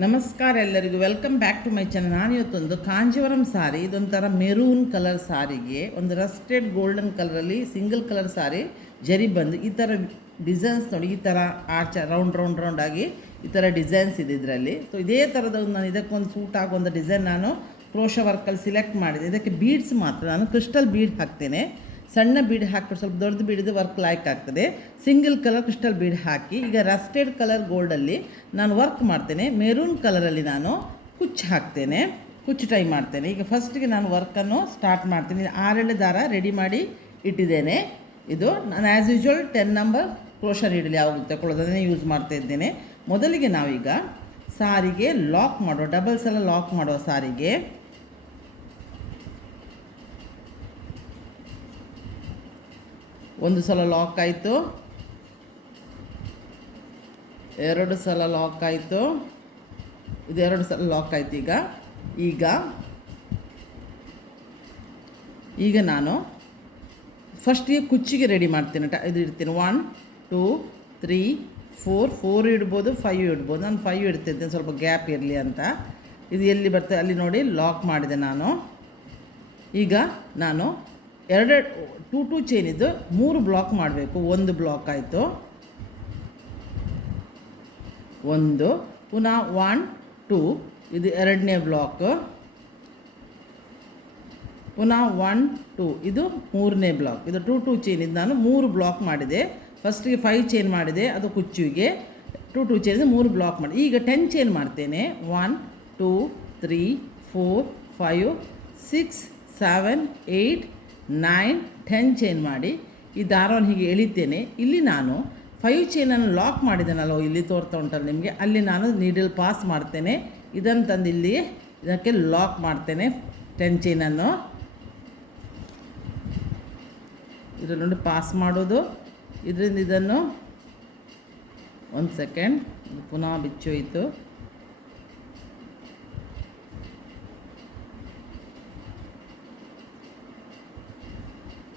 ನಮಸ್ಕಾರ ಎಲ್ಲರಿಗೂ, welcome back to my channel. ನಾನು ಇವತ್ತೊಂದು ಕಾಂಜೀವರಂ ಸಾರಿ, ಇದೊಂಥರ ಮೆರೂನ್ ಕಲರ್ ಸಾರಿಗೆ ಒಂದು ರಸ್ಟೆಡ್ ಗೋಲ್ಡನ್ ಕಲರಲ್ಲಿ ಸಿಂಗಲ್ ಕಲರ್ ಸಾರಿ ಜರಿ ಬಂದು ಈ ಥರ ಡಿಸೈನ್ಸ್ ನೋಡಿ, ಈ ಥರ ಆರ್ಚ ರೌಂಡ್ ಆಗಿ ಈ ಥರ ಡಿಸೈನ್ಸ್ ಇದೆ ಇದರಲ್ಲಿ. ಸೊ ಇದೇ ಥರದ ನಾನು ಇದಕ್ಕೊಂದು ಸೂಟ್ ಆಗೋ ಒಂದು ಡಿಸೈನ್ ನಾನು ಕ್ರೋಶ ವರ್ಕಲ್ಲಿ ಸಿಲೆಕ್ಟ್ ಮಾಡಿದೆ. ಇದಕ್ಕೆ ಬೀಡ್ಸ್ ಮಾತ್ರ ನಾನು ಕ್ರಿಸ್ಟಲ್ ಬೀಡ್ ಹಾಕ್ತೇನೆ. ಸಣ್ಣ ಬೀಡ್ ಹಾಕಿಬಿಟ್ಟು ಸ್ವಲ್ಪ ದೊಡ್ಡ ಬೀಡಿದು ವರ್ಕ್ ಲೈಕ್ ಆಗ್ತದೆ. ಸಿಂಗಲ್ ಕಲರ್ ಕ್ರಿಸ್ಟಲ್ ಬೀಡ್ ಹಾಕಿ ಈಗ ರಸ್ಟೆಡ್ ಕಲರ್ ಗೋಲ್ಡಲ್ಲಿ ನಾನು ವರ್ಕ್ ಮಾಡ್ತೇನೆ. ಮೆರೂನ್ ಕಲರಲ್ಲಿ ನಾನು ಕುಚ್ಚು ಹಾಕ್ತೇನೆ, ಕುಚ್ಚು ಟೈ ಮಾಡ್ತೇನೆ. ಈಗ ಫಸ್ಟಿಗೆ ನಾನು ವರ್ಕನ್ನು ಸ್ಟಾರ್ಟ್ ಮಾಡ್ತೀನಿ. 6 ದಾರ ರೆಡಿ ಮಾಡಿ ಇಟ್ಟಿದ್ದೇನೆ. ಇದು ನಾನು ಆ್ಯಸ್ ಯೂಶ್ವಲ್ 10 ನಂಬರ್ ಕ್ರೋಶ ನೀಡಲಿ ಯಾವುದು ತಗೊಳ್ಳೋದನ್ನೇ ಯೂಸ್ ಮಾಡ್ತಾ ಇದ್ದೇನೆ. ಮೊದಲಿಗೆ ನಾವೀಗ ಸಾರಿಗೆ ಲಾಕ್ ಮಾಡುವ, ಡಬಲ್ ಸಲ ಲಾಕ್ ಮಾಡುವ. ಸಾರಿಗೆ ಒಂದು ಸಲ ಲಾಕ್ ಆಯಿತು, 2 ಸಲ ಲಾಕ್ ಆಯಿತು, ಇದು 2 ಸಲ ಲಾಕ್ ಆಯಿತು. ಈಗ ನಾನು ಫಸ್ಟಿಗೆ ಕುಚ್ಚಿಗೆ ರೆಡಿ ಮಾಡ್ತೇನೆ. ಇದು ಇಡ್ತೀನಿ 1 2 3 4 ಇಡ್ಬೋದು, 5 ಇಡ್ಬೋದು. ನಾನು 5 ಇಡ್ತಿದ್ದೆ, ಸ್ವಲ್ಪ ಗ್ಯಾಪ್ ಇರಲಿ ಅಂತ. ಇದು ಎಲ್ಲಿ ಬರ್ತದೆ ಅಲ್ಲಿ ನೋಡಿ ಲಾಕ್ ಮಾಡಿದೆ ನಾನು. ಈಗ ನಾನು 2 ಚೈನ್ ಇದು 3 ಬ್ಲಾಕ್ ಮಾಡಬೇಕು. 1 ಬ್ಲಾಕ್ ಆಯಿತು, 1 ಪುನಃ 1 2 ಇದು 2ನೇ ಬ್ಲಾಕ್, ಪುನಃ 1 2 ಇದು 3ನೇ ಬ್ಲಾಕ್. ಇದು 2 ಚೈನ್ ಇದು ನಾನು 3 ಬ್ಲಾಕ್ ಮಾಡಿದೆ. ಫಸ್ಟಿಗೆ 5 ಚೈನ್ ಮಾಡಿದೆ, ಅದು ಕುಚ್ಚುವಿಗೆ 2 ಚೈನ್ 3 ಬ್ಲಾಕ್ ಮಾಡಿ. ಈಗ 10 ಚೈನ್ ಮಾಡ್ತೇನೆ. 1 2 3 4 5 6 7 8 9 10 ಚೈನ್ ಮಾಡಿ ಈ ದಾರವನ್ನು ಹೀಗೆ ಎಳಿತೇನೆ. ಇಲ್ಲಿ ನಾನು 5 ಚೈನನ್ನು ಲಾಕ್ ಮಾಡಿದ್ದೇನಲ್ಲ, ಇಲ್ಲಿ ತೋರ್ತಾ ಉಂಟಲ್ಲ ನಿಮಗೆ, ಅಲ್ಲಿ ನಾನು ನೀಡಲ್ ಪಾಸ್ ಮಾಡ್ತೇನೆ. ಇದನ್ನು ತಂದು ಇಲ್ಲಿ ಇದಕ್ಕೆ ಲಾಕ್ ಮಾಡ್ತೇನೆ. 10 ಚೈನನ್ನು ಇದರ ನೋಡಿ ಪಾಸ್ ಮಾಡೋದು. ಇದರಿಂದ ಇದನ್ನು 1 ಸೆಕೆಂಡ್ ಪುನಃ ಬಿಚ್ಚೋಯಿತು.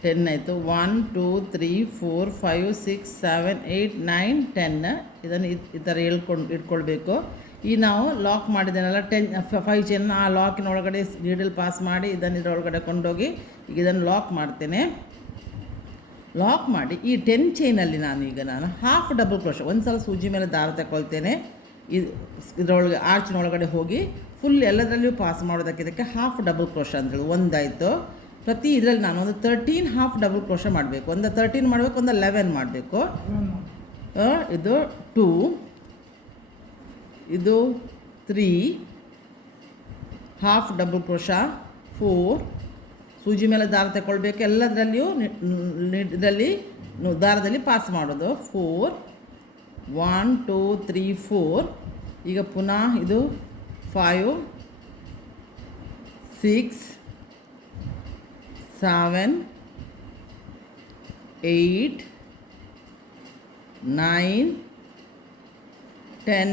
ಆಯಿತು. 1 2 3 4 5 6 7 8 9 10 ಇದನ್ನು ಈ ಥರ ಇಟ್ಕೊಳ್ಬೇಕು. ಈ ನಾವು ಲಾಕ್ ಮಾಡಿದ್ದೇನಲ್ಲ 5 ಚೈನ್, ಆ ಲಾಕಿನ ಒಳಗಡೆ ನೀಡಲ್ ಪಾಸ್ ಮಾಡಿ ಇದನ್ನು ಇದರೊಳಗಡೆ ಕೊಂಡೋಗಿ ಈಗ ಇದನ್ನು ಲಾಕ್ ಮಾಡ್ತೇನೆ. ಲಾಕ್ ಮಾಡಿ ಈ 10 ಚೈನಲ್ಲಿ ನಾನು ಹಾಫ್ ಡಬಲ್ ಕ್ರೋಶ, ಒಂದು ಸಲ ಸೂಜಿ ಮೇಲೆ ದಾರ ತಗೊಳ್ತೇನೆ. ಇದರೊಳಗೆ ಆರ್ಚಿನೊಳಗಡೆ ಹೋಗಿ ಫುಲ್ ಎಲ್ಲದರಲ್ಲಿಯೂ ಪಾಸ್ ಮಾಡೋದಕ್ಕೆ ಇದಕ್ಕೆ ಹಾಫ್ ಡಬಲ್ ಕ್ರೋಶ ಅಂತೇಳಿ ಒಂದಾಯಿತು. ಪ್ರತಿ ಇದರಲ್ಲಿ ನಾನು ಒಂದು 13 ಹಾಫ್ ಡಬಲ್ ಕ್ರೋಶ ಮಾಡಬೇಕು. ಒಂದು 13 ಮಾಡಬೇಕು, ಒಂದು 11 ಮಾಡಬೇಕು. ಇದು 2, ಇದು 3 ಹಾಫ್ ಡಬಲ್ ಕ್ರೋಶ, 4 ಸೂಜಿ ಮೇಲೆ ದಾರ ತಗೊಳ್ಬೇಕು. ಎಲ್ಲದರಲ್ಲಿಯೂ ಇದರಲ್ಲಿ ದಾರದಲ್ಲಿ ಪಾಸ್ ಮಾಡೋದು. 4 1 2 3 4 ಈಗ ಪುನಃ ಇದು 5 6 7 8 9 10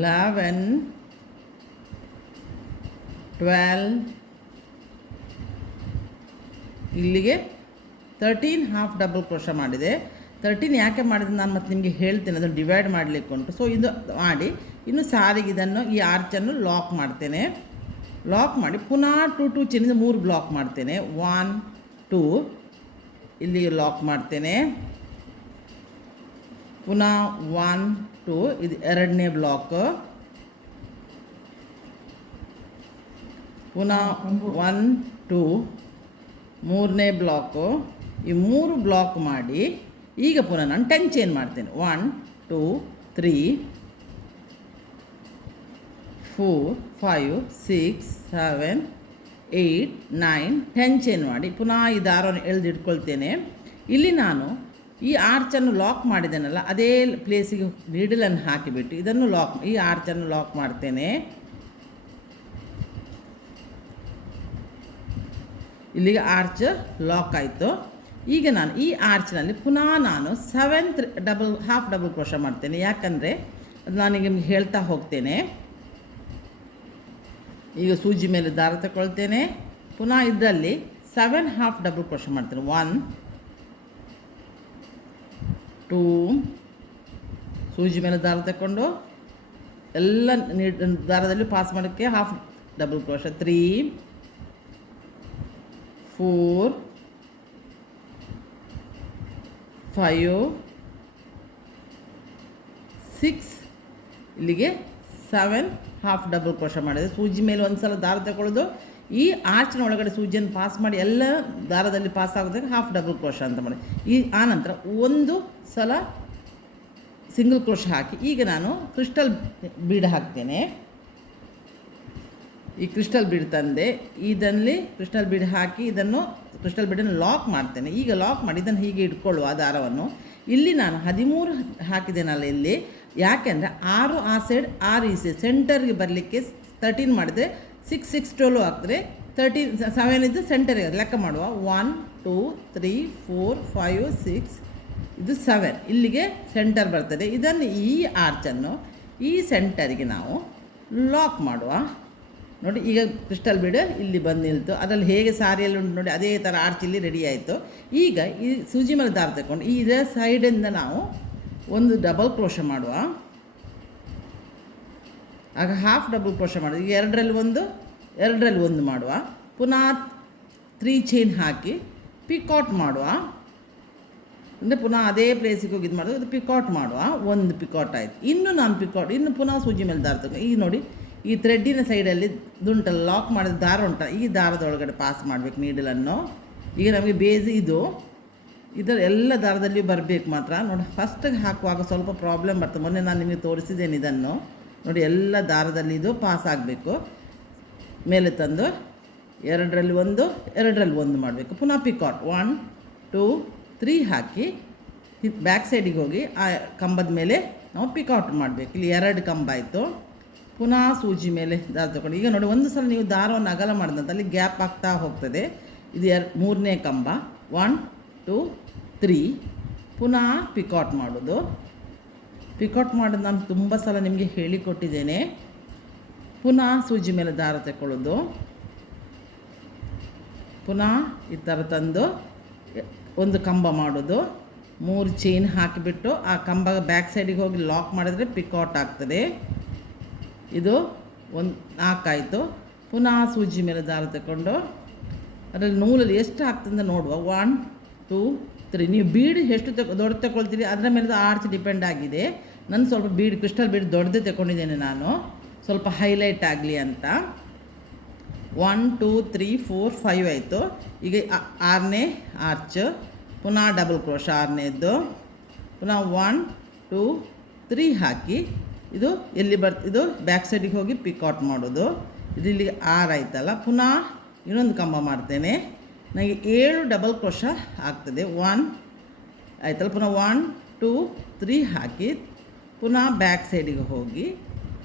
11 12 ಇಲ್ಲಿಗೆ 13 ಹಾಫ್ ಡಬಲ್ ಕ್ರೋಶ ಮಾಡಿದೆ. 13 ಯಾಕೆ ಮಾಡಿದೆ ನಾನು ಮತ್ತೆ ನಿಮಗೆ ಹೇಳ್ತೇನೆ, ಅದನ್ನು ಡಿವೈಡ್ ಮಾಡಲಿಕ್ಕೆ ಉಂಟು. ಸೊ ಇದು ಮಾಡಿ ಇನ್ನು ಸಾರಿಗೆ ಇದನ್ನು ಈ ಆರ್ಚನ್ನು ಲಾಕ್ ಮಾಡ್ತೇನೆ. ಲಾಕ್ ಮಾಡಿ ಪುನಃ 2 ಚೈನಿಂದ 3 ಬ್ಲಾಕ್ ಮಾಡ್ತೇನೆ. 1 2 ಇಲ್ಲಿ ಲಾಕ್ ಮಾಡ್ತೇನೆ. ಪುನಃ 1 2 ಇದು 2ನೇ ಬ್ಲಾಕ್, ಪುನಃ 1 2 3ನೇ ಬ್ಲಾಕು. ಈ 3 ಬ್ಲಾಕ್ ಮಾಡಿ ಈಗ ಪುನಃ ನಾನು 10 ಚೈನ್ ಮಾಡ್ತೇನೆ. 1 2 3 4 5 6 7 8 9 10 ಚೈನ್ ಮಾಡಿ ಪುನಃ ಈ ದಾರವನ್ನು ಎಳೆದಿಟ್ಕೊಳ್ತೇನೆ. ಇಲ್ಲಿ ನಾನು ಈ ಆರ್ಚನ್ನು ಲಾಕ್ ಮಾಡಿದ್ದೇನಲ್ಲ, ಅದೇ ಪ್ಲೇಸಿಗೆ ನೀಡಲನ್ನು ಹಾಕಿಬಿಟ್ಟು ಇದನ್ನು ಈ ಆರ್ಚನ್ನು ಲಾಕ್ ಮಾಡ್ತೇನೆ. ಇಲ್ಲಿಗೆ ಆರ್ಚ್ ಲಾಕ್ ಆಯಿತು. ಈಗ ನಾನು ಈ ಆರ್ಚ್ನಲ್ಲಿ ಪುನಃ ನಾನು 7th ಹಾಫ್ ಡಬಲ್ ಕ್ರೋಶ ಮಾಡ್ತೇನೆ. ಯಾಕಂದರೆ ಅದು ನಾನು ನಿಮಗೆ ಹೇಳ್ತಾ ಹೋಗ್ತೇನೆ. ಈಗ ಸೂಜಿ ಮೇಲೆ ದಾರ ತಗೊಳ್ತೇನೆ. ಪುನಃ ಇದರಲ್ಲಿ 7 ಹಾಫ್ ಡಬಲ್ ಕ್ರೋಶ ಮಾಡ್ತೇನೆ. 1 2 ಸೂಜಿ ಮೇಲೆ ದಾರ ತಗೊಂಡು ಎಲ್ಲ ದಾರದಲ್ಲಿ ಪಾಸ್ ಮಾಡೋಕ್ಕೆ ಹಾಫ್ ಡಬಲ್ ಕ್ರೋಶ 3 4 5 6 ಇಲ್ಲಿಗೆ 7 ಹಾಫ್ ಡಬಲ್ ಕ್ರೋಶ ಮಾಡಿದೆ. ಸೂಜಿ ಮೇಲೆ ಒಂದು ಸಲ ದಾರ ತಗೊಳ್ಳೋದು, ಈ ಆರ್ಚಿನ ಒಳಗಡೆ ಸೂಜಿಯನ್ನು ಪಾಸ್ ಮಾಡಿ ಎಲ್ಲ ದಾರದಲ್ಲಿ ಪಾಸ್ ಆಗೋದಕ್ಕೆ ಹಾಫ್ ಡಬಲ್ ಕ್ರೋಶ ಅಂತ ಮಾಡಿ. ಆನಂತರ ಒಂದು ಸಲ ಸಿಂಗಲ್ ಕ್ರೋಶ ಹಾಕಿ ಈಗ ನಾನು ಕ್ರಿಸ್ಟಲ್ ಬೀಡ್ ಹಾಕ್ತೇನೆ. ಈ ಕ್ರಿಸ್ಟಲ್ ಬೀಡ್ ತಂದೆ, ಇದರಲ್ಲಿ ಕ್ರಿಸ್ಟಲ್ ಬೀಡ್ ಹಾಕಿ ಇದನ್ನು ಕ್ರಿಸ್ಟಲ್ ಬೀಡನ್ನು ಲಾಕ್ ಮಾಡ್ತೇನೆ. ಈಗ ಲಾಕ್ ಮಾಡಿ ಇದನ್ನು ಹೀಗೆ ಇಟ್ಕೊಳ್ಳುವ ಆ ದಾರವನ್ನು. ಇಲ್ಲಿ ನಾನು 13 ಹಾಕಿದ್ದೇನಲ್ಲ ಇಲ್ಲಿ, ಯಾಕೆಂದರೆ 6 ಆ ಸೈಡ್ 6 ಈ ಸೈಡ್ ಸೆಂಟರ್ಗೆ ಬರಲಿಕ್ಕೆ 13 ಮಾಡಿದರೆ 6 6 12 ಆಗ್ತದೆ. 13 7 ಇದ್ದು ಸೆಂಟರಿಗೆ ಲೆಕ್ಕ ಮಾಡುವ. 1 2 3 4 5 6 ಇದು 7 ಇಲ್ಲಿಗೆ ಸೆಂಟರ್ ಬರ್ತದೆ. ಇದನ್ನು ಈ ಆರ್ಚನ್ನು ಈ ಸೆಂಟರಿಗೆ ನಾವು ಲಾಕ್ ಮಾಡುವ. ನೋಡಿ ಈಗ ಕ್ರಿಸ್ಟಲ್ ಬೀಡ್ ಇಲ್ಲಿ ಬಂದು ನಿಲ್ತು. ಅದರಲ್ಲಿ ಹೇಗೆ ಸಾರಿಯಲ್ಲಿ ಉಂಟು ನೋಡಿ, ಅದೇ ಥರ ಆರ್ಚ್ ಇಲ್ಲಿ ರೆಡಿ ಆಯಿತು. ಈಗ ಈ ಸೂಜಿ ಮೇಲೆ ದಾರ ತಗೊಂಡು ಇದರ ಸೈಡಿಂದ ನಾವು ಒಂದು ಡಬಲ್ ಕ್ರೋಶ ಮಾಡುವ. ಆಗ ಹಾಫ್ ಡಬಲ್ ಕ್ರೋಶ ಮಾಡೋದು. ಈಗ ಎರಡರಲ್ಲಿ ಒಂದು ಮಾಡುವ. ಪುನಃ 3 ಚೈನ್ ಹಾಕಿ ಪಿಕಾಟ್ ಮಾಡುವ. ಅಂದರೆ ಪುನಃ ಅದೇ ಪ್ಲೇಸಿಗೆ ಹೋಗಿ ಇದು ಮಾಡೋದು. ಅದು ಪಿಕಾಟ್ ಮಾಡುವ. ಒಂದು ಪಿಕಾಟ್ ಆಯಿತು. ಇನ್ನು ನಾನು ಇನ್ನು ಪುನಃ ಸೂಜಿ ಮೇಲೆ ದಾರ ತಗೊಂಡು ಈಗ ನೋಡಿ ಈ ಥ್ರೆಡ್ಡಿನ ಸೈಡಲ್ಲಿ ದುಂಟಲ್ಲ ಲಾಕ್ ಮಾಡಿದ ದಾರ ಉಂಟಲ್ಲ, ಈ ದಾರದೊಳಗಡೆ ಪಾಸ್ ಮಾಡಬೇಕು ನೀಡಲನ್ನು. ಈಗ ನಮಗೆ ಬೇಸ್ ಇದರ ಎಲ್ಲ ದಾರದಲ್ಲಿ ಬರಬೇಕು ಮಾತ್ರ. ನೋಡಿ ಫಸ್ಟಿಗೆ ಹಾಕುವಾಗ ಸ್ವಲ್ಪ ಪ್ರಾಬ್ಲಮ್ ಬರ್ತದೆ. ಮೊನ್ನೆ ನಾನು ನಿಮಗೆ ತೋರಿಸಿದ್ದೇನೆ ಇದನ್ನು. ನೋಡಿ ಎಲ್ಲ ದಾರದಲ್ಲಿ ಇದು ಪಾಸ್ ಆಗಬೇಕು. ಮೇಲೆ ತಂದು ಎರಡರಲ್ಲಿ ಒಂದು ಮಾಡಬೇಕು. ಪುನಃ ಪಿಕಾಟ್ 1 2 3 ಹಾಕಿ ಬ್ಯಾಕ್ ಸೈಡಿಗೆ ಹೋಗಿ ಆ ಕಂಬದ ಮೇಲೆ ನಾವು ಪಿಕಾಟ್ ಮಾಡಬೇಕು. ಇಲ್ಲಿ 2 ಕಂಬ ಆಯಿತು. ಪುನಃ ಸೂಜಿ ಮೇಲೆ ದಾರ ತಗೊಂಡು ಈಗ ನೋಡಿ ಒಂದು ಸಲ ನೀವು ದಾರವನ್ನು ಅಗಲ ಮಾಡಿದಂತ ಅಲ್ಲಿ ಗ್ಯಾಪ್ ಆಗ್ತಾ ಹೋಗ್ತದೆ. ಇದು 3ನೇ ಕಂಬ. 1 2 3 ಪುನಃ ಪಿಕಾಟ್ ಮಾಡೋದು. ಪಿಕಾಟ್ ಮಾಡೋದು ನಾನು ತುಂಬ ಸಲ ನಿಮಗೆ ಹೇಳಿಕೊಟ್ಟಿದ್ದೇನೆ. ಪುನಃ ಸೂಜಿ ಮೇಲೆ ದಾರ ತಗೊಳ್ಳೋದು. ಪುನಃ ಈ ಥರ ತಂದು ಒಂದು ಕಂಬ ಮಾಡೋದು. 3 ಚೈನ್ ಹಾಕಿಬಿಟ್ಟು ಆ ಕಂಬ ಬ್ಯಾಕ್ ಸೈಡಿಗೆ ಹೋಗಿ ಲಾಕ್ ಮಾಡಿದ್ರೆ ಪಿಕಾಟ್ ಆಗ್ತದೆ. ಇದು 4 ಆಯಿತು. ಪುನಃ ಸೂಜಿ ಮೇಲೆ ದಾರ ತಗೊಂಡು ಅದರಲ್ಲಿ ನೂಲಲ್ಲಿ ಎಷ್ಟು ಆಗ್ತದೆ ನೋಡುವ. 1 2 3 ನೀವು ಬೀಡ್ ಎಷ್ಟು ದೊಡ್ಡ ತಗೊಳ್ತೀರಿ ಅದರ ಮೇಲೆ ಆರ್ಚ್ ಡಿಪೆಂಡ್ ಆಗಿದೆ. ನಾನು ಸ್ವಲ್ಪ ಬೀಡ್ ಕ್ರಿಸ್ಟಲ್ ಬೀಡ್ ದೊಡ್ಡದೇ ತಗೊಂಡಿದ್ದೇನೆ ನಾನು, ಸ್ವಲ್ಪ ಹೈಲೈಟ್ ಆಗಲಿ ಅಂತ. 1 2 3 4 5 ಆಯಿತು. ಈಗ 6ನೇ ಆರ್ಚ್. ಪುನಃ ಡಬಲ್ ಕ್ರೋಶ 6ನೇದ್ದು. ಪುನಃ 1 2 3 ಹಾಕಿ ಇದು ಎಲ್ಲಿ ಇದು ಬ್ಯಾಕ್ ಸೈಡಿಗೆ ಹೋಗಿ ಪಿಕಾಟ್ ಮಾಡೋದು. ಇದು ಇಲ್ಲಿಗೆ 6 ಆಯ್ತಲ್ಲ. ಪುನಃ ಇನ್ನೊಂದು ಕಂಬ ಮಾಡ್ತೇನೆ. ನನಗೆ 7 ಡಬಲ್ ಕ್ರೋಶ ಆಗ್ತದೆ. 1 ಆಯ್ತಲ್ಲ. ಪುನಃ 1 2 3 ಹಾಕಿ ಪುನಃ ಬ್ಯಾಕ್ ಸೈಡಿಗೆ ಹೋಗಿ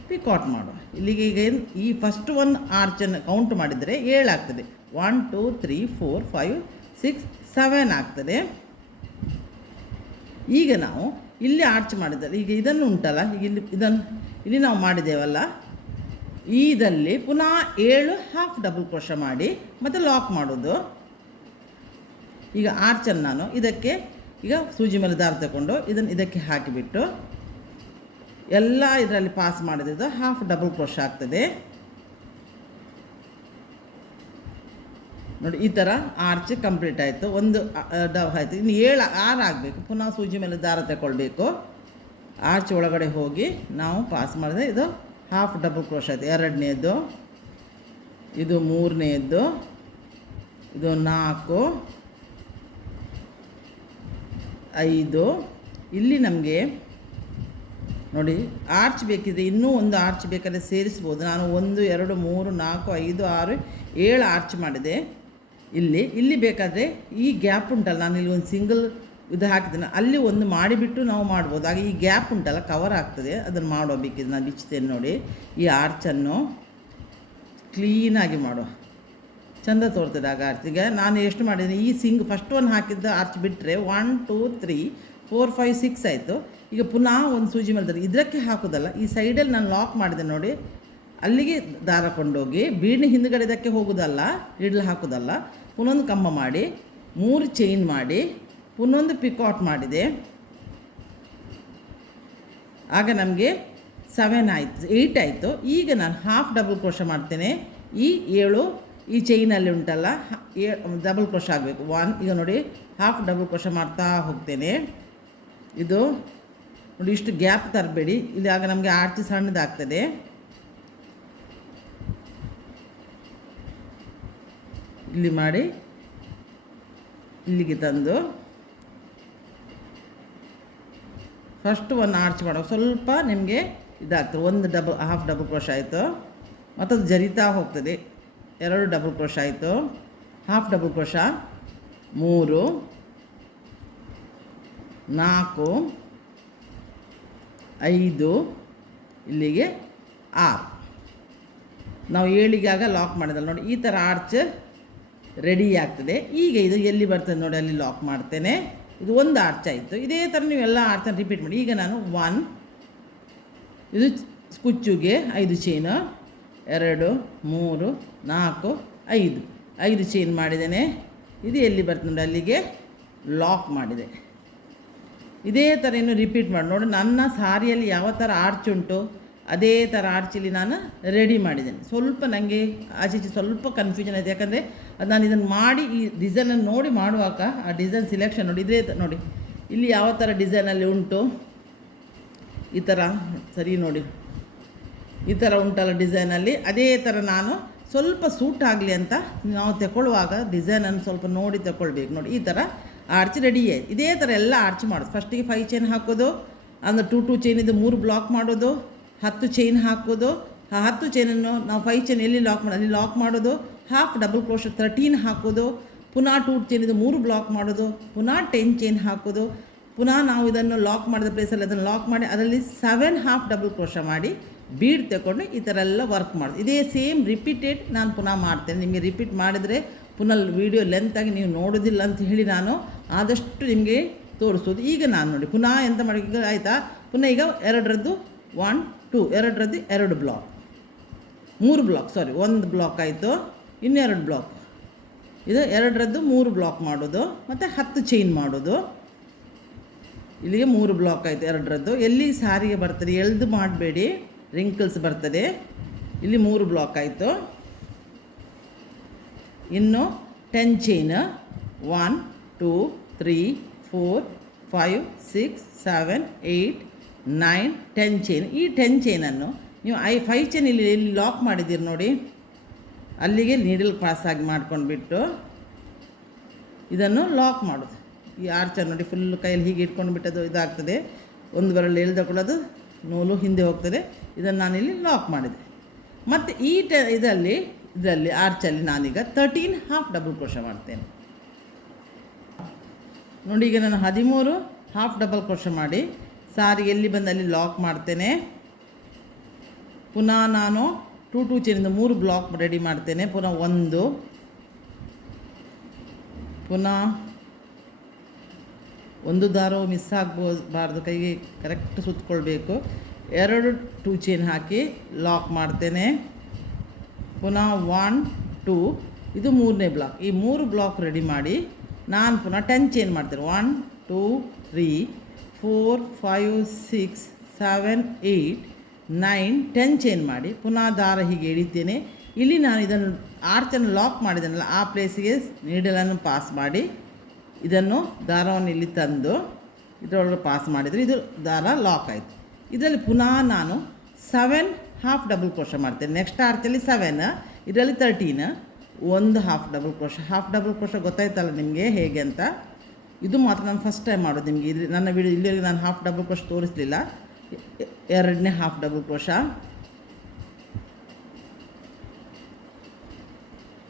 ಪಿಕಾಟ್ ಮಾಡುವ. ಇಲ್ಲಿಗೆ ಈಗ ಈ ಫಸ್ಟ್ ಒಂದು ಆರ್ಚನ್ನು ಕೌಂಟ್ ಮಾಡಿದರೆ 7 ಆಗ್ತದೆ. 1 2 3 4 5 6 7 ಆಗ್ತದೆ. ಈಗ ನಾವು ಇಲ್ಲಿ ಆರ್ಚ್ ಮಾಡಿದ್ದಾರೆ. ಈಗ ಇದನ್ನು ಉಂಟಲ್ಲ, ಈಗ ಇಲ್ಲಿ ನಾವು ಮಾಡಿದ್ದೇವಲ್ಲ, ಇದರಲ್ಲಿ ಪುನಃ 7 ಹಾಫ್ ಡಬಲ್ ಕ್ರೋಶ ಮಾಡಿ ಮತ್ತು ಲಾಕ್ ಮಾಡೋದು. ಈಗ ಆರ್ಚನ್ನು ನಾನು ಇದಕ್ಕೆ ಈಗ ಸೂಜಿ ಮೇಲೆ ದಾರ ತಗೊಂಡು ಇದಕ್ಕೆ ಹಾಕಿಬಿಟ್ಟು ಎಲ್ಲ ಇದರಲ್ಲಿ ಪಾಸ್ ಮಾಡಿದ್ದು ಹಾಫ್ ಡಬಲ್ ಕ್ರೋಶ ಆಗ್ತದೆ. ನೋಡಿ ಈ ಥರ ಆರ್ಚ್ ಕಂಪ್ಲೀಟ್ ಆಯಿತು. ಒಂದು ಆಯಿತು. ಇನ್ನು 7 6 ಆಗಬೇಕು. ಪುನಃ ಸೂಜಿ ಮೇಲೆ ದಾರ ತಗೊಳ್ಬೇಕು. ಆರ್ಚ್ ಒಳಗಡೆ ಹೋಗಿ ನಾವು ಪಾಸ್ ಮಾಡಿದ್ರೆ ಇದು ಹಾಫ್ ಡಬಲ್ ಕ್ರೋಶ ಆಯಿತು. 2ನೇದು, ಇದು 3ನೇದು, ಇದು 4 5. ಇಲ್ಲಿ ನಮಗೆ ನೋಡಿ ಆರ್ಚ್ ಬೇಕಿದ್ರೆ ಇನ್ನೂ ಒಂದು ಆರ್ಚ್ ಬೇಕಾದರೆ ಸೇರಿಸ್ಬೋದು. ನಾನು 1 2 3 4 5 6 7 ಆರ್ಚ್ ಮಾಡಿದೆ. ಇಲ್ಲಿ ಬೇಕಾದರೆ ಈ ಗ್ಯಾಪ್ ಉಂಟಲ್ಲ, ನಾನು ಇಲ್ಲಿ ಒಂದು ಸಿಂಗಲ್ ಇದು ಹಾಕಿದ್ದೇನೆ, ಅಲ್ಲಿ ಒಂದು ಮಾಡಿಬಿಟ್ಟು ನಾವು ಮಾಡ್ಬೋದು. ಆಗ ಈ ಗ್ಯಾಪ್ ಉಂಟಲ್ಲ ಕವರ್ ಆಗ್ತದೆ. ಅದನ್ನು ಮಾಡುವ ಬೇಕಿದ್ರೆ ನಾನು ಬಿಚ್ತೇನೆ ನೋಡಿ. ಈ ಆರ್ಚನ್ನು ಕ್ಲೀನಾಗಿ ಮಾಡುವ, ಚೆಂದ ತೋರ್ತದೆ ಆಗ ಆರ್ಚ್. ಈಗ ನಾನು ಎಷ್ಟು ಮಾಡಿದ್ದೀನಿ, ಈ ಫಸ್ಟ್ ಒಂದು ಹಾಕಿದ್ದ ಆರ್ಚ್ ಬಿಟ್ಟರೆ 1 2 3 4 5 6 ಆಯಿತು. ಈಗ ಪುನಃ ಒಂದು ಸೂಜಿ ಮೇಲೆ ಇದಕ್ಕೆ ಹಾಕೋದಲ್ಲ, ಈ ಸೈಡಲ್ಲಿ ನಾನು ಲಾಕ್ ಮಾಡಿದೆ ನೋಡಿ, ಅಲ್ಲಿಗೆ ದಾರ ಕೊಂಡೋಗಿ ಬೀಡಿನ ಹಿಂದುಗಡೆ ಇದಕ್ಕೆ ಹೋಗೋದಲ್ಲ, ಇಡ್ಲು ಹಾಕೋದಲ್ಲ. ಪುನೊಂದು ಕಂಬ ಮಾಡಿ 3 ಚೈನ್ ಮಾಡಿ ಪುನೊಂದು ಪಿಕಾಟ್ ಮಾಡಿದೆ. ಆಗ ನಮಗೆ 7 ಆಯಿತು, 8 ಆಯಿತು. ಈಗ ನಾನು ಹಾಫ್ ಡಬಲ್ ಕ್ರೋಶ ಮಾಡ್ತೇನೆ. ಈ 7 ಈ ಚೈನಲ್ಲಿ ಉಂಟಲ್ಲ ಡಬಲ್ ಕ್ರೋಶ ಆಗಬೇಕು. 1 ಈಗ ನೋಡಿ ಹಾಫ್ ಡಬಲ್ ಕ್ರೋಶ ಮಾಡ್ತಾ ಹೋಗ್ತೇನೆ. ಇದು ನೋಡಿ ಇಷ್ಟು ಗ್ಯಾಪ್ ತರಬೇಡಿ, ಇಲ್ಲಿ ಆಗ ನಮಗೆ ಆರ್ಚ್ ಸಣ್ಣದಾಗ್ತದೆ. ಇಲ್ಲಿ ಮಾಡಿ ಇಲ್ಲಿಗೆ ತಂದು ಫಸ್ಟ್ ಒಂದು ಆರ್ಚ್ ಮಾಡೋ, ಸ್ವಲ್ಪ ನಿಮಗೆ ಇದಾಗ್ತದೆ. ಒಂದು ಹಾಫ್ ಡಬಲ್ ಕ್ರೋಶ ಆಯಿತು, ಮತ್ತದು ಜರಿತಾ ಹೋಗ್ತದೆ. 2 ಡಬಲ್ ಕ್ರೋಶ ಆಯಿತು, ಹಾಫ್ ಡಬಲ್ ಕ್ರೋಶ, 3 4 5 ಇಲ್ಲಿಗೆ 6. ನಾವು 7ಗೆ ಆಗ ಲಾಕ್ ಮಾಡಿದಲ್ಲ ನೋಡಿ, ಈ ಥರ ಆರ್ಚ್ ರೆಡಿ ಆಗ್ತದೆ. ಈಗ ಇದು ಎಲ್ಲಿ ಬರ್ತದೆ ನೋಡಿ, ಅಲ್ಲಿ ಲಾಕ್ ಮಾಡ್ತೇನೆ. ಇದು ಒಂದು ಆರ್ಚ್ ಆಯಿತು. ಇದೇ ಥರ ನೀವೆಲ್ಲ ಆರ್ಚನ್ನು ರಿಪೀಟ್ ಮಾಡಿ. ಈಗ ನಾನು 1 ಇದು ಕುಚ್ಚುಗೆ 5 ಚೈನು, 2 3 4 5 ಚೈನ್ ಮಾಡಿದ್ದೇನೆ. ಇದು ಎಲ್ಲಿ ಬರ್ತದೆ ನೋಡಿ, ಅಲ್ಲಿಗೆ ಲಾಕ್ ಮಾಡಿದೆ. ಇದೇ ಥರ ಇನ್ನು ರಿಪೀಟ್ ಮಾಡಿ ನೋಡಿ. ನನ್ನ ಸಾರಿಯಲ್ಲಿ ಯಾವ ಥರ ಆರ್ಚ್ ಉಂಟು ಅದೇ ಥರ ಆರ್ಚಲ್ಲಿ ನಾನು ರೆಡಿ ಮಾಡಿದ್ದೇನೆ. ಸ್ವಲ್ಪ ನನಗೆ ಆಚೆ ಸ್ವಲ್ಪ ಕನ್ಫ್ಯೂಷನ್ ಆಯಿತು, ಯಾಕಂದರೆ ಅದು ನಾನು ಇದನ್ನು ಮಾಡಿ ಈ ಡಿಸೈನನ್ನು ನೋಡಿ ಮಾಡುವಾಗ ಆ ಡಿಸೈನ್ ಸಿಲೆಕ್ಷನ್ ನೋಡಿ, ಇದೇ ನೋಡಿ ಇಲ್ಲಿ ಯಾವ ಥರ ಡಿಸೈನಲ್ಲಿ ಉಂಟು, ಈ ಥರ ಸರಿ ನೋಡಿ, ಈ ಥರ ಉಂಟಲ್ಲ ಡಿಸೈನಲ್ಲಿ, ಅದೇ ಥರ ನಾನು ಸ್ವಲ್ಪ ಸೂಟ್ ಆಗಲಿ ಅಂತ ನಾವು ತಗೊಳ್ಳುವಾಗ ಡಿಸೈನನ್ನು ಸ್ವಲ್ಪ ನೋಡಿ ತಗೊಳ್ಬೇಕು. ನೋಡಿ ಈ ಥರ ಆರ್ಚ್ ರೆಡಿ ಆಯ್ತು. ಇದೇ ಥರ ಎಲ್ಲ ಆರ್ಚ್ ಮಾಡೋದು. ಫಸ್ಟಿಗೆ 5 ಚೈನ್ ಹಾಕೋದು, ಅಂದರೆ 2 ಚೈನಿಂದ 3 ಬ್ಲಾಕ್ ಮಾಡೋದು, 10 ಚೈನ್ ಹಾಕೋದು. ಆ 10 ಚೈನನ್ನು ನಾವು 5 ಚೈನ್ ಎಲ್ಲಿ ಲಾಕ್ ಮಾಡೋದು ಅಲ್ಲಿ ಲಾಕ್ ಮಾಡೋದು, ಹಾಫ್ ಡಬಲ್ ಕ್ರೋಶ 13 ಹಾಕೋದು, ಪುನಃ 2 ಚೈನಿಂದ 3 ಬ್ಲಾಕ್ ಮಾಡೋದು, ಪುನಃ 10 ಚೈನ್ ಹಾಕೋದು, ಪುನಃ ನಾವು ಇದನ್ನು ಲಾಕ್ ಮಾಡಿದ ಪ್ಲೇಸಲ್ಲಿ ಅದನ್ನು ಲಾಕ್ ಮಾಡಿ ಅದರಲ್ಲಿ 7 ಹಾಫ್ ಡಬಲ್ ಕ್ರೋಶ ಮಾಡಿ ಬೀಡ್ ತಗೊಂಡು ಈ ಥರ ಎಲ್ಲ ವರ್ಕ್ ಮಾಡೋದು. ಇದೇ ಸೇಮ್ ರಿಪೀಟೆಡ್ ನಾನು ಪುನಃ ಮಾಡ್ತೇನೆ. ನಿಮಗೆ ರಿಪೀಟ್ ಮಾಡಿದರೆ ಪುನಃ ವೀಡಿಯೋ ಲೆಂತಾಗಿ ನೀವು ನೋಡೋದಿಲ್ಲ ಅಂತ ಹೇಳಿ ನಾನು ಆದಷ್ಟು ನಿಮಗೆ ತೋರಿಸೋದು. ಈಗ ನಾನು ನೋಡಿ ಪುನಃ ಎಂತ ಮಾಡಿ, ಈಗ ಆಯಿತಾ, ಪುನಃ ಈಗ 2ರದ್ದು 1 2 2ರದ್ದು 2 ಬ್ಲಾಕ್, 3 ಬ್ಲಾಕ್, ಸಾರಿ 1 ಬ್ಲಾಕ್ ಆಯಿತು, ಇನ್ನು 2 ಬ್ಲಾಕ್. ಇದು 2ರದ್ದು 3 ಬ್ಲಾಕ್ ಮಾಡೋದು, ಮತ್ತು 10 ಚೈನ್ ಮಾಡೋದು. ಇಲ್ಲಿಗೆ 3 ಬ್ಲಾಕ್ ಆಯಿತು 2ರದ್ದು. ಎಲ್ಲಿ ಸಾರಿಗೆ ಬರ್ತದೆ ಎಳ್ದು ಮಾಡಬೇಡಿ, ರಿಂಕಲ್ಸ್ ಬರ್ತದೆ. ಇಲ್ಲಿ 3 ಬ್ಲಾಕ್ ಆಯಿತು. ಇನ್ನು 10 ಚೈನ್ 1 2 3 4 5 6 7 8 9 10 ಚೈನ್. ಈ 10 ಚೈನನ್ನು ನೀವು 5 ಚೈನ್ ಇಲ್ಲಿ ಲಾಕ್ ಮಾಡಿದ್ದೀರಿ ನೋಡಿ, ಅಲ್ಲಿಗೆ ನೀಡಲ್ ಪಾಸಾಗಿ ಮಾಡ್ಕೊಂಡ್ಬಿಟ್ಟು ಇದನ್ನು ಲಾಕ್ ಮಾಡೋದು. ಈ ಆರ್ಚನ್ನು ನೋಡಿ ಫುಲ್ ಕೈಯಲ್ಲಿ ಹೀಗೆ ಇಟ್ಕೊಂಡು ಬಿಟ್ಟದು ಇದಾಗ್ತದೆ. ಒಂದು ಬರಲು ಎಳ್ದುಕೊಳ್ಳೋದು, ನೂಲು ಹಿಂದೆ ಹೋಗ್ತದೆ. ಇದನ್ನು ನಾನಿಲ್ಲಿ ಲಾಕ್ ಮಾಡಿದೆ. ಮತ್ತು ಈ ಇದರಲ್ಲಿ ಆರ್ಚಲ್ಲಿ ನಾನೀಗ 13 ಹಾಫ್ ಡಬಲ್ ಕ್ರೋಶ ಮಾಡ್ತೇನೆ ನೋಡಿ. ಈಗ ನಾನು 13 ಹಾಫ್ ಡಬಲ್ ಕ್ರೋಶ ಮಾಡಿ ಸಾರಿ ಎಲ್ಲಿ ಬಂದು ಅಲ್ಲಿ ಲಾಕ್ ಮಾಡ್ತೇನೆ. ಪುನಃ ನಾನು 2 ಚೈನಿಂದ 3 ಬ್ಲಾಕ್ ರೆಡಿ ಮಾಡ್ತೇನೆ. ಪುನಃ 1, ಪುನಃ 1 ದಾರವು ಮಿಸ್ ಆಗಬಾರ್ದು, ಕೈಗೆ ಕರೆಕ್ಟ್ ಸುತ್ತಕೊಳ್ಬೇಕು. 2 ಚೈನ್ ಹಾಕಿ ಲಾಕ್ ಮಾಡ್ತೇನೆ. ಪುನಃ 1 2 ಇದು 3ನೇ ಬ್ಲಾಕ್. ಈ 3 ಬ್ಲಾಕ್ ರೆಡಿ ಮಾಡಿ ನಾನು ಪುನಃ 10 ಚೈನ್ ಮಾಡ್ತೇನೆ. 1 2 3 4 5 6 7 8 9 10 ಚೈನ್ ಮಾಡಿ ಪುನಃ ದಾರ ಹೀಗೆ ಎಳಿತೇನೆ. ಇಲ್ಲಿ ನಾನು ಇದನ್ನು ಆರ್ಚನ್ನು ಲಾಕ್ ಮಾಡಿದ್ದೇನಲ್ಲ ಆ ಪ್ಲೇಸಿಗೆ ನೀಡಲನ್ನು ಪಾಸ್ ಮಾಡಿ ಇದನ್ನು ದಾರವನ್ನು ಇಲ್ಲಿ ತಂದು ಇದರೊಳಗೆ ಪಾಸ್ ಮಾಡಿದರೆ ಇದು ದಾರ ಲಾಕ್ ಆಯಿತು. ಇದರಲ್ಲಿ ಪುನಃ ನಾನು 7 ಹಾಫ್ ಡಬಲ್ ಕ್ರೋಶ ಮಾಡ್ತೇನೆ. ನೆಕ್ಸ್ಟ್ ಆರ್ಚಲ್ಲಿ 7, ಇದರಲ್ಲಿ 13, 1 half double crochet. Half double crochet ಗೊತ್ತಾಯ್ತಲ್ಲ ನಿಮಗೆ ಹೇಗೆ ಅಂತ. ಇದು ಮಾತ್ರ ನಾನು ಫಸ್ಟ್ ಟೈಮ್ ಮಾಡೋದು ನಿಮಗೆ. ಇದು ನನ್ನ ವಿಡಿಯೋ ಇಲ್ಲಿವರೆಗೆ ನಾನು ಹಾಫ್ ಡಬಲ್ ಕ್ರೋಶ ತೋರಿಸಲಿಲ್ಲ. 2ನೇ ಹಾಫ್ ಡಬಲ್ ಕ್ರೋಶ.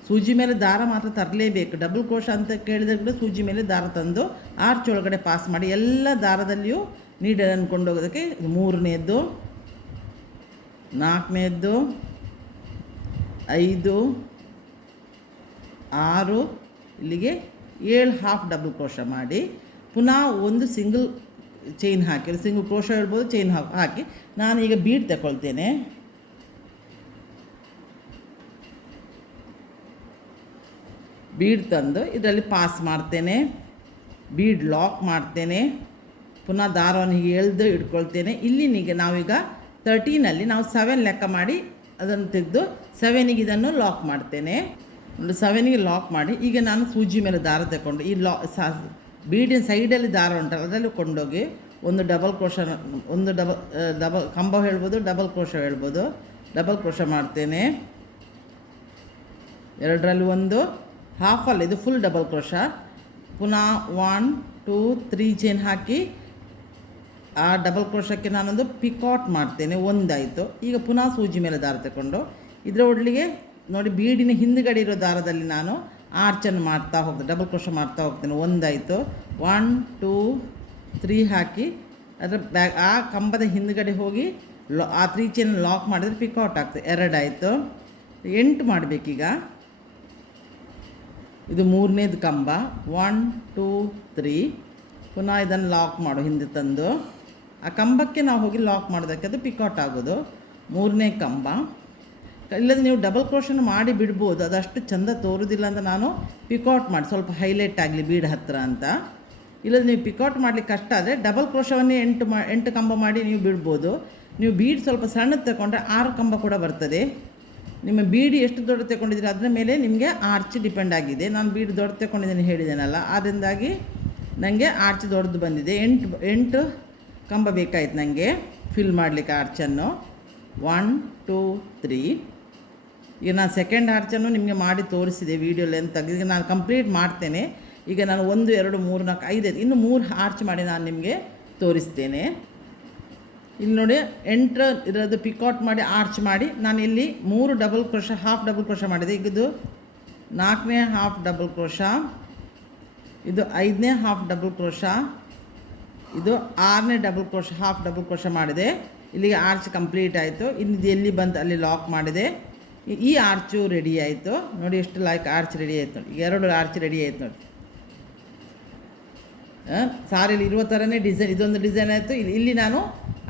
ಸೂಜಿ ಮೇಲೆ ದಾರ ಮಾತ್ರ ತರಲೇಬೇಕು. ಡಬಲ್ ಕ್ರೋಶ ಅಂತ ಕೇಳಿದಾಗ ಕೂಡ ಸೂಜಿ ಮೇಲೆ ದಾರ ತಂದು ಆರ್ಚ್ ಒಳಗಡೆ ಪಾಸ್ ಮಾಡಿ ಎಲ್ಲ ದಾರದಲ್ಲಿಯೂ ನೀಡಲ್ ಅಂದ್ಕೊಂಡು ಹೋಗೋದಕ್ಕೆ. 3ನೇದ್ದು 4ನೇದ್ದು 5 6 ಇಲ್ಲಿಗೆ 7 ಹಾಫ್ ಡಬಲ್ ಕ್ರೋಶ ಮಾಡಿ ಪುನಃ 1 ಸಿಂಗಲ್ ಚೈನ್ ಹಾಕಿ, ಸಿಂಗಲ್ ಕ್ರೋಶ ಹೇಳ್ಬೋದು, ಚೈನ್ ಹಾಕಿ ನಾನೀಗ ಬೀಡ್ ತಗೊಳ್ತೇನೆ. ಬೀಡ್ ತಂದು ಇದರಲ್ಲಿ ಪಾಸ್ ಮಾಡ್ತೇನೆ, ಬೀಡ್ ಲಾಕ್ ಮಾಡ್ತೇನೆ. ಪುನಃ ದಾರವನ್ನು ಹೀಗೆ ಎಳೆದು ಇಟ್ಕೊಳ್ತೇನೆ. ಇಲ್ಲಿನಿಗೆ ನಾವೀಗ 13ಅಲ್ಲಿ ನಾವು 7 ಲೆಕ್ಕ ಮಾಡಿ ಅದನ್ನು ತೆಗೆದು 7ಗೆ ಇದನ್ನು ಲಾಕ್ ಮಾಡ್ತೇನೆ. 7ಗೆ ಲಾಕ್ ಮಾಡಿ ಈಗ ನಾನು ಸೂಜಿ ಮೇಲೆ ದಾರ ತಗೊಂಡು ಈ ಬೀಡಿನ ಸೈಡಲ್ಲಿ ದಾರ ಉಂಟಲ್ಲ ಅದರಲ್ಲಿ ಕೊಂಡೋಗಿ ಒಂದು ಡಬಲ್ ಕ್ರೋಶ, ಒಂದು ಡಬಲ್ ಕಂಬ ಹೇಳ್ಬೋದು, ಡಬಲ್ ಕ್ರೋಶ ಹೇಳ್ಬೋದು. ಡಬಲ್ ಕ್ರೋಶ ಮಾಡ್ತೇನೆ. 2ರಲ್ಲಿ ಒಂದು, ಹಾಫಲ್ಲಿ ಇದು ಫುಲ್ ಡಬಲ್ ಕ್ರೋಶ. ಪುನಃ 1 2 3 ಚೈನ್ ಹಾಕಿ ಆ ಡಬಲ್ ಕ್ರೋಶಕ್ಕೆ ನಾನೊಂದು ಪಿಕಾಟ್ ಮಾಡ್ತೇನೆ. ಒಂದಾಯಿತು. ಈಗ ಪುನಃ ಸೂಜಿ ಮೇಲೆ ದಾರ ತಗೊಂಡು ಇದರ ಒಡ್ಲಿಗೆ ನೋಡಿ ಬೀಡಿನ ಹಿಂದುಗಡೆ ಇರೋ ದಾರದಲ್ಲಿ ನಾನು ಆರ್ಚನ್ನು ಮಾಡ್ತಾ ಹೋಗ್ತೇನೆ, ಡಬಲ್ ಕ್ರೋಶ ಮಾಡ್ತಾ ಹೋಗ್ತೇನೆ. ಒಂದಾಯಿತು. 1 2 3 ಹಾಕಿ ಅದರ ಆ ಕಂಬದ ಹಿಂದುಗಡೆ ಹೋಗಿ ಆ 3 ಚೈನ್ ಲಾಕ್ ಮಾಡಿದರೆ ಪಿಕಾಟ್ ಆಗ್ತದೆ. 2 ಆಯಿತು. 8 ಮಾಡಬೇಕೀಗ. ಇದು 3ನೇದು ಕಂಬ. 1 2 3 ಪುನಃ ಇದನ್ನು ಲಾಕ್ ಮಾಡು, ಹಿಂದೆ ತಂದು ಆ ಕಂಬಕ್ಕೆ ನಾವು ಹೋಗಿ ಲಾಕ್ ಮಾಡೋದಕ್ಕೆ ಅದು ಪಿಕಾಟ್ ಆಗೋದು. 3ನೇ ಕಂಬ. ಇಲ್ಲದೆ ನೀವು ಡಬಲ್ ಕ್ರೋಶನ್ ಮಾಡಿ ಬಿಡ್ಬೋದು, ಅದಷ್ಟು ಚೆಂದ ತೋರೋದಿಲ್ಲ ಅಂತ ನಾನು ಪಿಕಾಟ್ ಮಾಡಿ ಸ್ವಲ್ಪ ಹೈಲೈಟ್ ಆಗಲಿ ಬೀಡ್ ಹತ್ತಿರ ಅಂತ. ಇಲ್ಲದೆ ನೀವು ಪಿಕಾಟ್ ಮಾಡಲಿಕ್ಕೆ ಕಷ್ಟ ಆದರೆ ಡಬಲ್ ಕ್ರೋಶವನ್ನೇ 8 ಕಂಬ ಮಾಡಿ ನೀವು ಬಿಡ್ಬೋದು. ನೀವು ಬೀಡ್ ಸ್ವಲ್ಪ ಸಣ್ಣದು ತಗೊಂಡ್ರೆ 6 ಕಂಬ ಕೂಡ ಬರ್ತದೆ. ನಿಮ್ಮ ಬೀಡಿ ಎಷ್ಟು ದೊಡ್ಡ ತಗೊಂಡಿದ್ದೀರಿ ಅದರ ಮೇಲೆ ನಿಮಗೆ ಆರ್ಚ್ ಡಿಪೆಂಡ್ ಆಗಿದೆ. ನಾನು ಬೀಡ್ ದೊಡ್ಡ ತಗೊಂಡಿದ್ದೀನಿ ಹೇಳಿದ್ದೇನಲ್ಲ, ಅದರಿಂದಾಗಿ ನನಗೆ ಆರ್ಚ್ ದೊಡ್ಡದು ಬಂದಿದೆ. 8 ಕಂಬ ಬೇಕಾಯ್ತು ನನಗೆ ಫಿಲ್ ಮಾಡಲಿಕ್ಕೆ ಆರ್ಚನ್ನು. 1 2 3 ಈಗ ನಾನು ಸೆಕೆಂಡ್ ಆರ್ಚನ್ನು ನಿಮಗೆ ಮಾಡಿ ತೋರಿಸಿದೆ ವಿಡಿಯೋ ಲೆಂತ್ ಆಗಿ. ಈಗ ನಾನು ಕಂಪ್ಲೀಟ್ ಮಾಡ್ತೇನೆ. ಈಗ ನಾನು 1 2 3 4 5 ಇನ್ನು 3 ಆರ್ಚ್ ಮಾಡಿ ನಾನು ನಿಮಗೆ ತೋರಿಸ್ತೇನೆ. ಇಲ್ಲಿ ನೋಡಿ 8 ಇರೋದು ಪಿಕಾಟ್ ಮಾಡಿ ಆರ್ಚ್ ಮಾಡಿ ನಾನು ಇಲ್ಲಿ 3 double crochet, half double crochet ಮಾಡಿದೆ. ಈಗ ಇದು 4ನೇ ಹಾಫ್ ಡಬಲ್ ಕ್ರೋಶ, ಇದು 5ನೇ ಹಾಫ್ ಡಬಲ್ ಕ್ರೋಶ, ಇದು 6ನೇ double crochet, half double crochet ಮಾಡಿದೆ. ಇಲ್ಲಿಗೆ ಆರ್ಚ್ ಕಂಪ್ಲೀಟ್ ಆಯಿತು. ಇನ್ನು ಎಲ್ಲಿ ಬಂತು ಅಲ್ಲಿ ಲಾಕ್ ಮಾಡಿದೆ. ಈ ಆರ್ಚು ರೆಡಿ ಆಯಿತು. ನೋಡಿ ಎಷ್ಟು ಆರ್ಚ್ ರೆಡಿ ಆಯಿತು ನೋಡಿ. 2 ಆರ್ಚ್ ರೆಡಿ ಆಯಿತು ನೋಡಿ. ಸಾರಿಯಲ್ಲಿ ಇರುವ ಥರನೇ ಡಿಸೈನ್, ಇದೊಂದು ಡಿಸೈನ್ ಆಯಿತು. ಇಲ್ಲಿ ನಾನು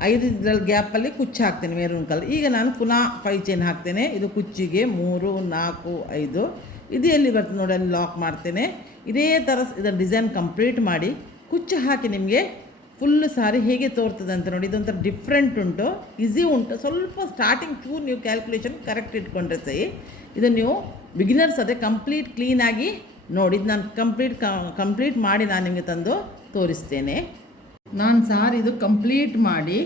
5 ಗ್ಯಾಪಲ್ಲಿ ಕುಚ್ಚು ಹಾಕ್ತೇನೆ ಮೆರೂನ್ ಕಲರ್. ಈಗ ನಾನು ಪುನಃ 5 ಚೈನ್ ಹಾಕ್ತೇನೆ. ಇದು ಕುಚ್ಚಿಗೆ 3 4 5 ಇದು ಎಲ್ಲಿ ಬರ್ತದೆ ನೋಡಿ ಅಲ್ಲಿ ಲಾಕ್ ಮಾಡ್ತೇನೆ. ಇದೇ ಥರ ಇದರ ಡಿಸೈನ್ ಕಂಪ್ಲೀಟ್ ಮಾಡಿ ಕುಚ್ಚು ಹಾಕಿ ನಿಮಗೆ ಫುಲ್ಲು ಸಾರಿ ಹೇಗೆ ತೋರ್ತದೆ ಅಂತ ನೋಡಿ. ಇದೊಂಥರ ಡಿಫ್ರೆಂಟ್ ಉಂಟು, ಈಸಿ ಉಂಟು. ಸ್ವಲ್ಪ ಸ್ಟಾರ್ಟಿಂಗ್ ಚೂರು ನೀವು ಕ್ಯಾಲ್ಕುಲೇಷನ್ ಕರೆಕ್ಟ್ ಇಟ್ಕೊಂಡ್ರೆ ಸರಿ. ಇದು ನೀವು ಬಿಗಿನರ್ಸ್ ಅದೇ ಕಂಪ್ಲೀಟ್ ಕ್ಲೀನಾಗಿ ನೋಡಿ. ಇದು ನಾನು ಕಂಪ್ಲೀಟ್ ಮಾಡಿ ನಾನು ನಿಮಗೆ ತಂದು ತೋರಿಸ್ತೇನೆ. ನಾನು ಸಾರಿ ಇದು ಕಂಪ್ಲೀಟ್ ಮಾಡಿ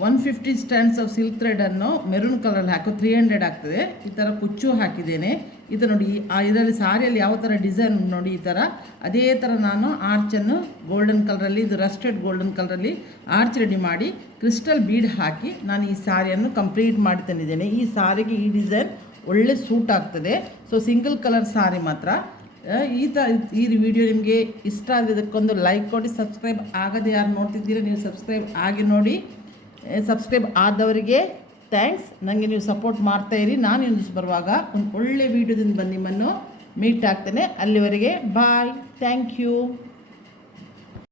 150 ಸ್ಟ್ಯಾಂಡ್ಸ್ ಆಫ್ ಸಿಲ್ಕ್ ಥ್ರೆಡನ್ನು ಮೆರೂನ್ ಕಲರಲ್ಲಿ ಹಾಕಿ 300 ಆಗ್ತದೆ. ಈ ಥರ ಕುಚ್ಚು ಹಾಕಿದ್ದೇನೆ. ಇದು ನೋಡಿ ಇದರಲ್ಲಿ ಸಾರಿಯಲ್ಲಿ ಯಾವ ಥರ ಡಿಸೈನ್ ನೋಡಿ ಈ ಥರ ಅದೇ ಥರ ನಾನು ಆರ್ಚನ್ನು ಗೋಲ್ಡನ್ ಕಲರಲ್ಲಿ, ಇದು ರಸ್ಟೆಡ್ ಗೋಲ್ಡನ್ ಕಲರಲ್ಲಿ ಆರ್ಚ್ ರೆಡಿ ಮಾಡಿ ಕ್ರಿಸ್ಟಲ್ ಬೀಡ್ ಹಾಕಿ ನಾನು ಈ ಸಾರಿಯನ್ನು ಕಂಪ್ಲೀಟ್ ಮಾಡಿ ತಂದಿದ್ದೇನೆ. ಈ ಸಾರಿಗೆ ಈ ಡಿಸೈನ್ ಒಳ್ಳೆ ಸೂಟ್ ಆಗ್ತದೆ. ಸೊ ಸಿಂಗಲ್ ಕಲರ್ ಸಾರಿ ಮಾತ್ರ. ಈ ವಿಡಿಯೋ ನಿಮಗೆ ಇಷ್ಟ ಆದರೆ ಇದಕ್ಕೊಂದು ಲೈಕ್ ಕೊಡಿ. ಸಬ್ಸ್ಕ್ರೈಬ್ ಆಗದೆ ಯಾರು ನೋಡ್ತಿದ್ದೀರಾ ನೀವು ಸಬ್ಸ್ಕ್ರೈಬ್ ಆಗಿ ನೋಡಿ. ಸಬ್ಸ್ಕ್ರೈಬ್ ಆದವರಿಗೆ ಥ್ಯಾಂಕ್ಸ್. ನನಗೆ ನೀವು ಸಪೋರ್ಟ್ ಮಾಡ್ತಾಯಿರಿ. ನಾನು ಇನ್ನೊಂದಿಷ್ಟು ಬರುವಾಗ ಒಂದು ಒಳ್ಳೆ ವೀಡಿಯೋದಿಂದ ಬಂದು ನಿಮ್ಮನ್ನು ಮೀಟ್ ಆಗ್ತೇನೆ. ಅಲ್ಲಿವರೆಗೆ ಬಾಯ್. Thank you.